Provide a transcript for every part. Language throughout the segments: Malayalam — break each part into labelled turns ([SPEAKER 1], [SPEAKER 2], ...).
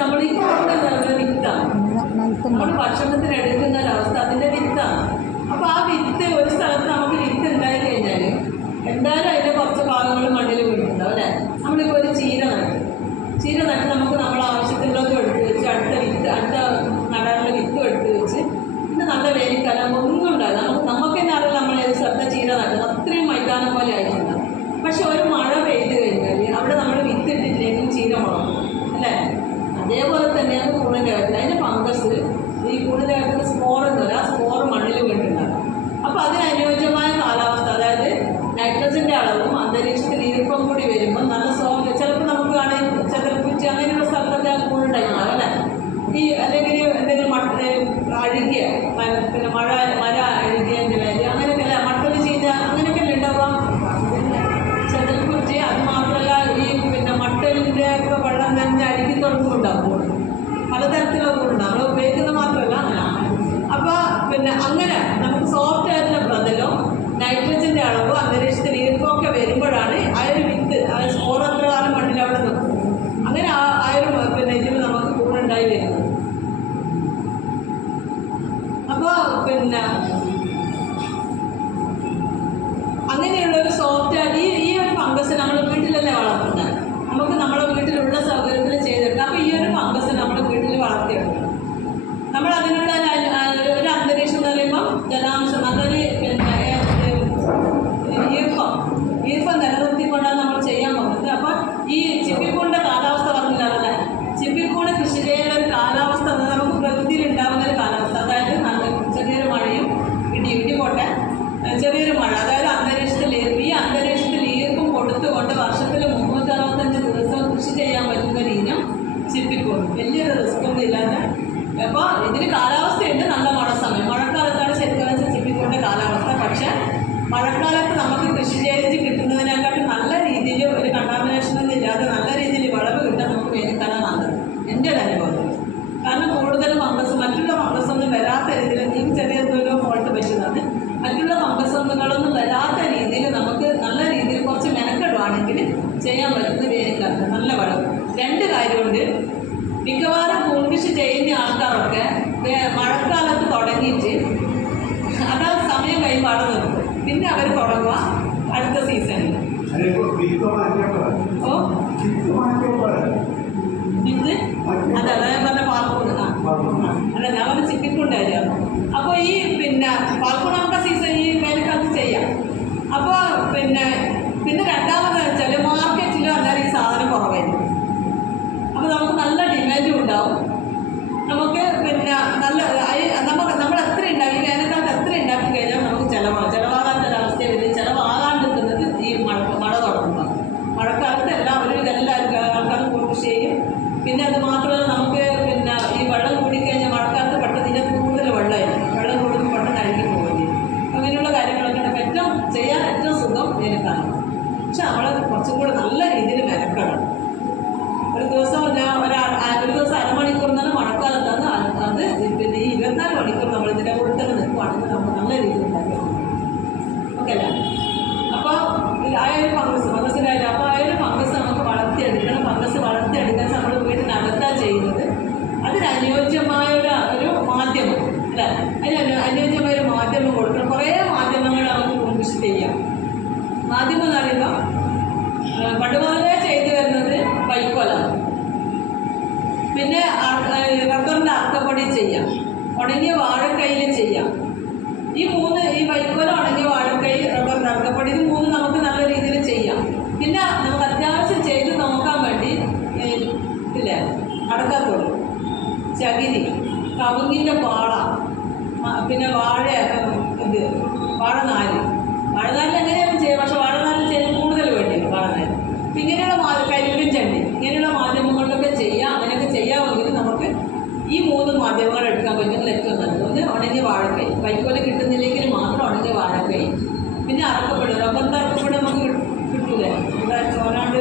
[SPEAKER 1] നമ്മൾ ഈ വിത്താണ്. നമ്മൾ ഭക്ഷണത്തിൽ എടുക്കുന്ന ഒരവസ്ഥ അതിന്റെ വിത്താണ്. അപ്പോൾ ആ വിത്ത് ഒരു സ്ഥലത്ത് നമുക്ക് വിത്ത് ഉണ്ടായി കഴിഞ്ഞാൽ എന്തായാലും നമുക്ക് പിന്നെ നല്ല നമുക്ക് ഉണങ്ങിയ വാഴക്കൈയിലും ചെയ്യാം. ഈ മൂന്ന് ഈ വൈക്കോലം ഉണങ്ങിയ വാഴക്കൈ റബ്ബർ തർക്കപ്പടി ഇത് മൂന്ന് നമുക്ക് നല്ല രീതിയിൽ ചെയ്യാം. പിന്നെ നമുക്ക് അത്യാവശ്യം ചെയ്ത് നോക്കാൻ വേണ്ടി ഇല്ലേ അടക്കത്തോട് ചകിരി കവുങ്ങിന്റെ പാള പിന്നെ വാഴ ഇത് വാഴനാല് വാഴനാലിൽ എങ്ങനെയാണ് ചെയ്യുക? പക്ഷെ വാഴനാല് മൂന്ന് മാധ്യമങ്ങൾ എടുക്കാൻ പറ്റുന്ന ലക്ഷ്യം നല്ലത് ഒന്ന് ഉണങ്ങിയ വാഴക്കൈ വൈക്കോല കിട്ടുന്നില്ലെങ്കിൽ മാത്രം ഉണങ്ങിയ വാഴക്കൈ പിന്നെ അറക്കപ്പെടും റബ്ബർ തറക്കപ്പെടും നമുക്ക് കിട്ടൂല ഇവിടെ ചോരാണ്ട്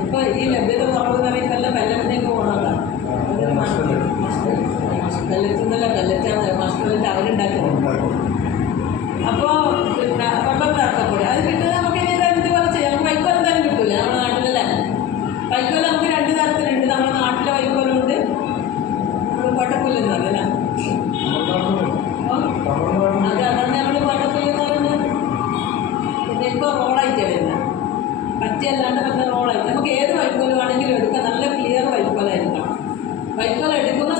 [SPEAKER 1] ഇപ്പൊ ഈ ലഭ്യത കുറവ് പറയുമ്പോൾ വെല്ലത്തിനേക്ക് പോകണതാണ് വെല്ലത്തുന്നല്ല വെല്ലച്ചാണ് മസ്കലത്ത് അവരുണ്ടാക്കി അപ്പോൾ റോളായിട്ട് വരുന്നത് പറ്റിയല്ലാണ്ട് പറ്റുന്ന റോളായിട്ട് നമുക്ക് ഏത് വൈക്കോൽ വേണമെങ്കിലും എടുക്കാം. നല്ല ക്ലിയർ വൈക്കോലായിരിക്കണം വൈക്കോൽ എടുക്കുന്ന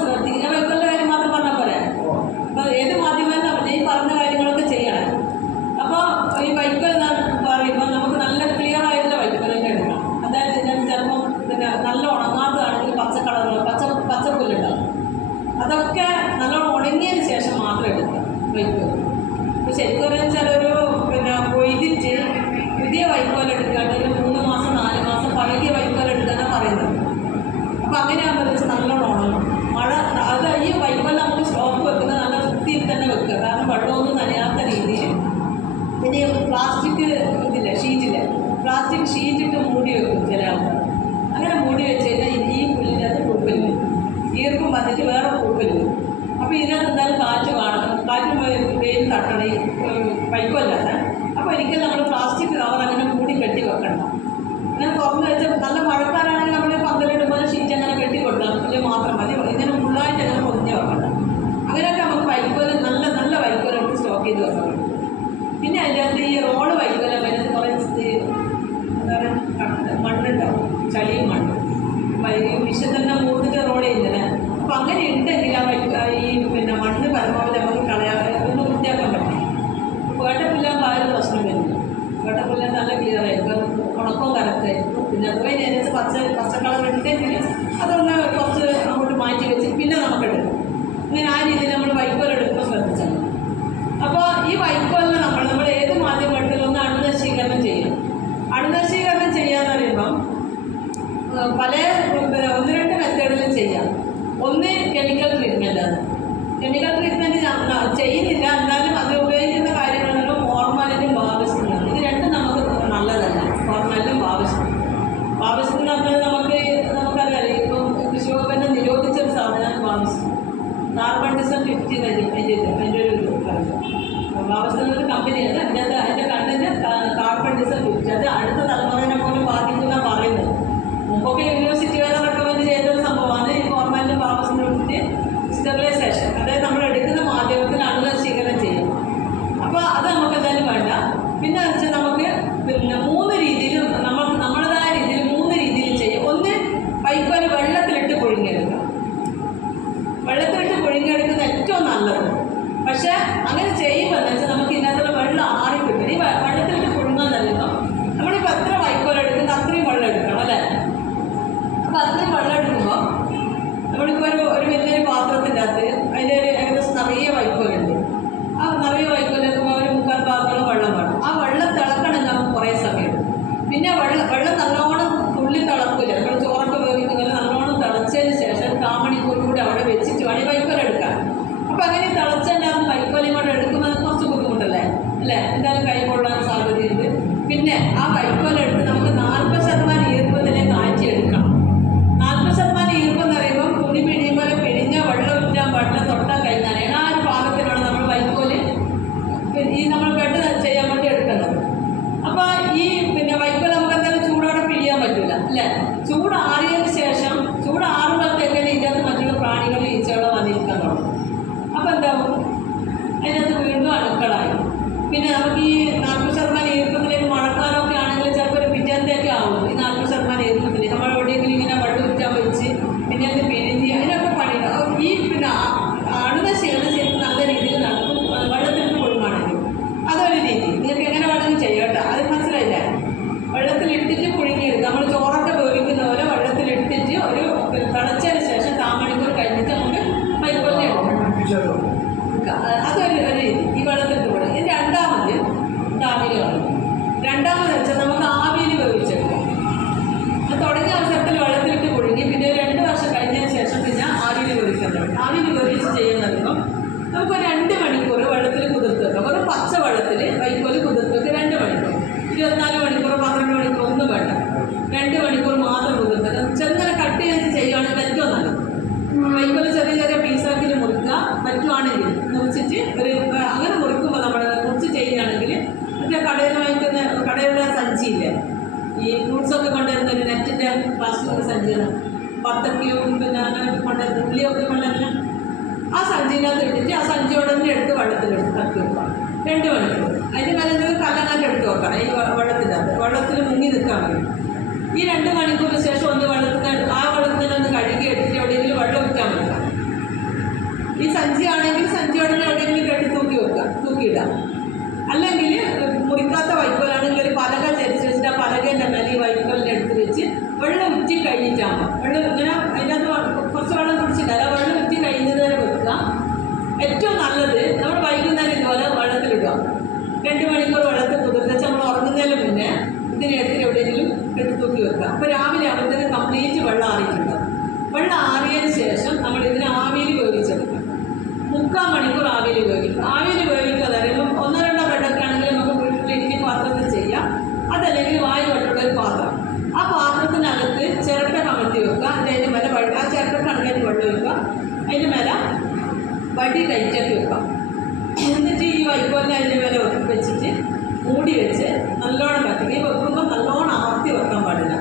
[SPEAKER 1] അങ്ങനെയാണ് വെച്ച് നല്ലോണം ഉണങ്ങും മഴ അത് ഈ വൈകുമ്പോൾ നമുക്ക് സ്റ്റോക്ക് വെക്കുന്ന നല്ല വൃത്തിയിൽ തന്നെ വെക്കുക. കാരണം വെള്ളമൊന്നും നനയാത്ത രീതിയിൽ പിന്നെ പ്ലാസ്റ്റിക് ഇതില്ല ഷീറ്റില്ല പ്ലാസ്റ്റിക് ഷീറ്റിട്ട് മൂടി വെക്കും ചില ആൾക്കാർ അങ്ങനെ മൂടി വെച്ച് കഴിഞ്ഞാൽ ഈ പുല്ലിനകത്ത് പൂപ്പൽ ഈർപ്പം വന്നിട്ട് വേറെ പൂപ്പൽ അപ്പോൾ ഇതിനകത്ത് എന്തായാലും കാറ്റ് കാണണം കാറ്റ് വെയിൽ തട്ടണേ. പൈപ്പല്ലാതെ അപ്പോൾ ഒരിക്കലും നമ്മൾ പ്ലാസ്റ്റിക് കവർ അങ്ങനെ മൂടി കെട്ടി വെക്കണം അങ്ങനെ തുറന്ന് വെച്ചാൽ നല്ല മഴക്കാലം പല ഒന്ന് രണ്ട് മെത്തേഡിലും ചെയ്യാം. ഒന്ന് കെമിക്കൽ ട്രീറ്റ്മെന്റാണ് കെമിക്കൽ ട്രീറ്റ്മെന്റ് ചെയ്യുന്നില്ല. എന്നാലും അത് പ്ലാസ്റ്റിക് സഞ്ചീകരണം പത്തക്കയും പിന്നെ അങ്ങനെ കൊണ്ടുവരുന്ന ഉള്ളിയൊക്കെ കൊണ്ടുവരുന്ന ആ സഞ്ചീനകത്ത് ഇട്ടിട്ട് ആ സഞ്ചി ഉടനെ എടുത്ത് വെള്ളത്തിൽ എടുത്ത് തട്ടി വെക്കാം രണ്ട് മണിക്കൂർ. അതിന് കലങ്ങൾ കല്ലങ്ങാട്ട് എടുത്ത് വെക്കണം ഈ വെള്ളത്തിനകത്ത് വെള്ളത്തിൽ മുങ്ങി നിൽക്കാൻ വേണ്ടി. ഈ രണ്ട് മണിക്കൂറിന് ശേഷം ഒന്ന് വെള്ളത്തിൽ ആ വെള്ളത്തിൽ ഒന്ന് കഴുകി എടുത്തിട്ട് എവിടെയെങ്കിലും വെള്ളം വയ്ക്കാൻ വെക്കാം ഈ സഞ്ചി ആണെങ്കിൽ സഞ്ചിയോടനെ എവിടെയെങ്കിലും കെട്ടി തൂക്കി വെക്കാം തൂക്കിയിടാം കഴിഞ്ഞിട്ടാണ്. വെള്ളം ഇങ്ങനെ അതിന്റെ അത് കുറച്ച് വെള്ളം കുടിച്ചിട്ട് അല്ല വെള്ളം എത്തി കഴിയുന്നത് വരെ വെക്കുക. ഏറ്റവും നല്ലത് നമ്മൾ വൈകുന്നേരം ഇതുപോലെ വെള്ളത്തിലിടുക രണ്ട് മണിക്കൂർ വെള്ളത്തിൽ കുതിർന്ന് വെച്ചാൽ നമ്മൾ ഉറങ്ങുന്നതിന് മുന്നേ ഇതിന് എടുത്തിട്ട് എവിടെയെങ്കിലും എടുത്ത് തൂക്കി വെക്കുക. അപ്പോൾ രാവിലെ ആകുമ്പോഴത്തേക്ക് കംപ്ലീറ്റ് വെള്ളം ആറിയിട്ടുണ്ട്. വെള്ളം ആറിയതിന് ശേഷം നമ്മൾ ഇതിന് ആവിയിൽ ഉപയോഗിച്ചെടുക്കുക മുക്കാൽ മണിക്കൂർ ആവിയിൽ ഉപയോഗിക്കുക ആവിയിൽ അതിന്റെ മേലെ വടി ടൈറ്റാക്കി വെക്കാം. എന്നിട്ട് ഈ വൈക്കോലിനെ അതിന്റെ മേലെ വെച്ചിട്ട് മൂടി വെച്ച് നല്ലോണം വെക്കുക ഈ വെക്കുമ്പോൾ നല്ലോണം അമർത്തി വെക്കാൻ പാടില്ല.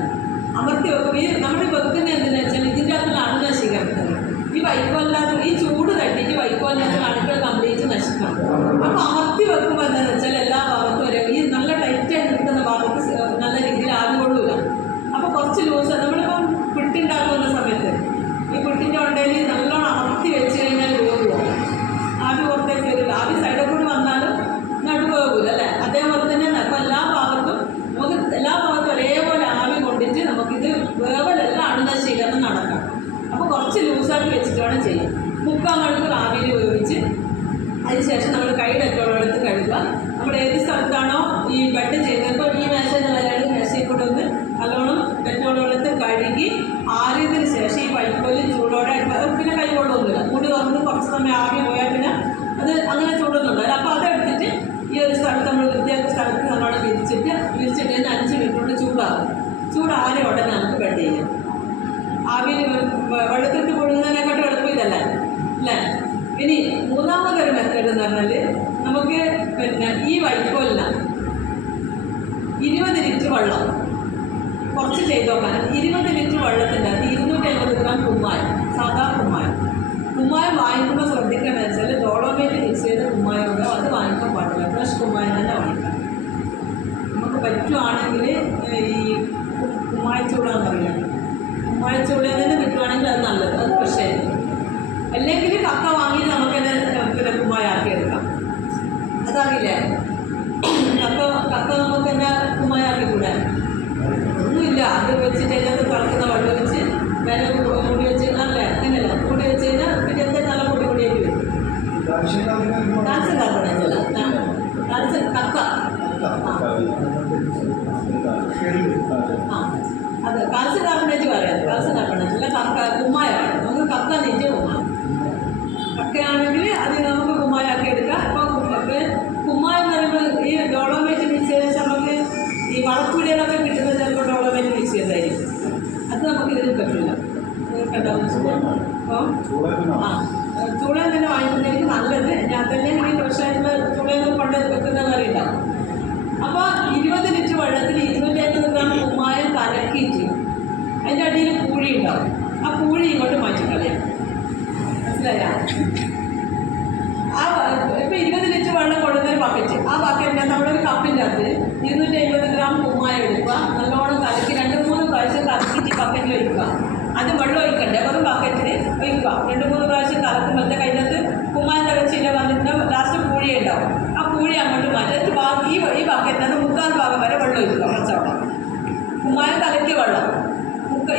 [SPEAKER 1] അമർത്തി വെക്കുക ഈ നമ്മൾ വെക്കുന്ന എന്തിനാ വെച്ചാൽ ഇതിന്റെ അകത്തുള്ള അണുനാശികരണത് ഈ വൈക്കോലിന്റെ ഭാവിയിൽ വെള്ളത്തിട്ട് കൊള്ളുന്നതിനെക്കാട്ടും എളുപ്പം ഇതല്ല? അല്ലേ? ഇനി മൂന്നാമത്തെ ഒരു മെത്തേഡ് എന്ന് പറഞ്ഞാൽ നമുക്ക് പിന്നെ ഈ വൈക്കോലിന് ഇരുപത് ലിറ്റർ വെള്ളം. കുറച്ച് ചെയ്ത് നോക്കാൻ ഇരുപത് ലിറ്റർ വെള്ളത്തിന്റെ അത് ഇരുന്നൂറ്റി അമ്പത് ഗ്രാം കുമ്മായം സാധാ കുമ്മായം. കുമ്മായം വാങ്ങിക്കുമ്പോൾ ശ്രദ്ധിക്കേണ്ടത് വെച്ചാൽ ഡോളോമേറ്റ് മിക്സ് ചെയ്ത കുമ്മായം ഉണ്ടോ? അത് വാങ്ങിക്കാൻ പാടില്ല. ഫ്രഷ് കുമ്മായം തന്നെ വാങ്ങിക്കാം. നമുക്ക് പറ്റുവാണെങ്കിൽ ഈ കുമ്മായച്ചൂടാന്നറിയാം കുഴച്ചുകൂടാതെ തന്നെ കിട്ടുവാണെങ്കിൽ അത് നല്ലത്. അപ്പോൾ ചൂളയിൽ തന്നെ വാങ്ങിക്കുന്നതായിരിക്കും നല്ലത്. ഞാൻ തന്നെ എനിക്ക് പ്രശ്നമായിരുന്ന ചൂളയിൽ കൊണ്ട് വെക്കുന്ന കറിയില്ല അപ്പോൾ ഇരുപത് ലിറ്റർ വെള്ളത്തിൽ ഇരുന്നൂറ്റി അൻപത് ഗ്രാം കുമ്മായം കലക്കിയിട്ട് അതിന്റെ അടിയിൽ പൂഴി ഉണ്ടാവും. ആ പൂഴി ഇങ്ങോട്ട് മാറ്റി വിൽക്കുക രണ്ട് മൂന്ന് പ്രാവശ്യം കറക്കുമ്പോഴത്തെ കഴിഞ്ഞത്? കുമ്മാൻ തകച്ചില്ല വന്നിട്ട് ലാസ്റ്റ് പൂഴി ഉണ്ടാവും. ആ പൂഴി അങ്ങോട്ട് മാറ്റി. ഭാഗം ഈ ഈ ഭാഗത്ത് നിന്ന് മുക്കാൽ ഭാഗം വരെ വെള്ളം ഒഴിക്കുക കച്ചവടം കുമ്മാൻ കലക്കി വെള്ളം.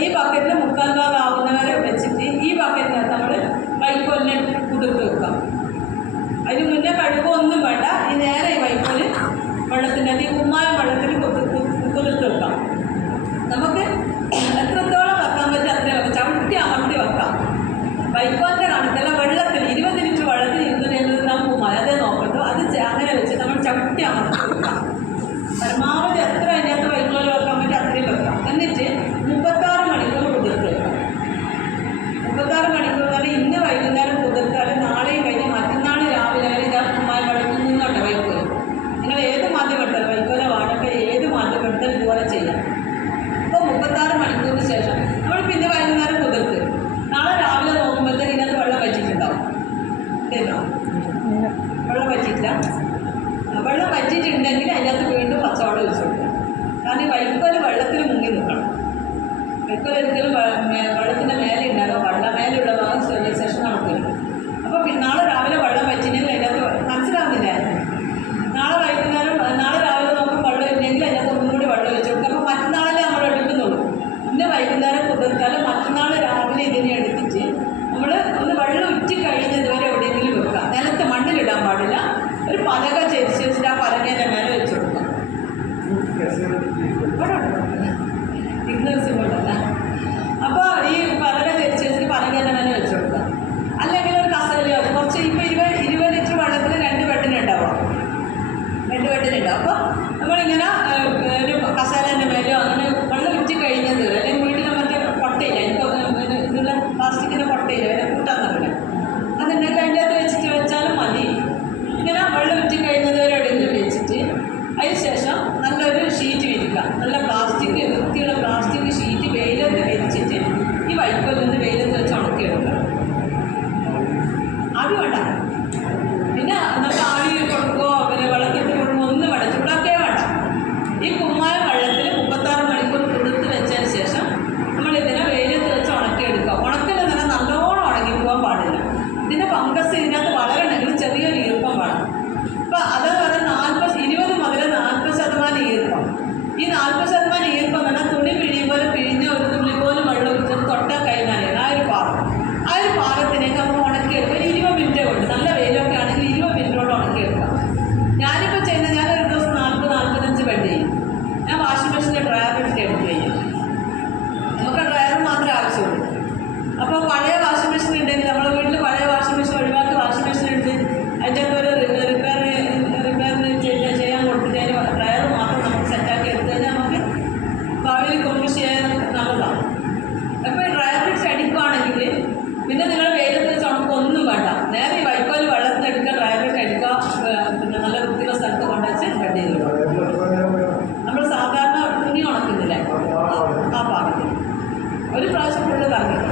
[SPEAKER 1] ഈ ബക്കറ്റിൽ മുക്കാൽ ഭാഗം en ഇല്ലെങ്കിൽ അതിനകത്ത് വീണ്ടും കച്ചവടം ഒഴിച്ചു കൊടുക്കണം കാരണം ഈ വഴുക്കോൽ വെള്ളത്തിൽ മുങ്ങി നിൽക്കണം. വഴുക്കോൽ ഒരിക്കലും വെള്ളത്തിന്റെ മേലെ লাগে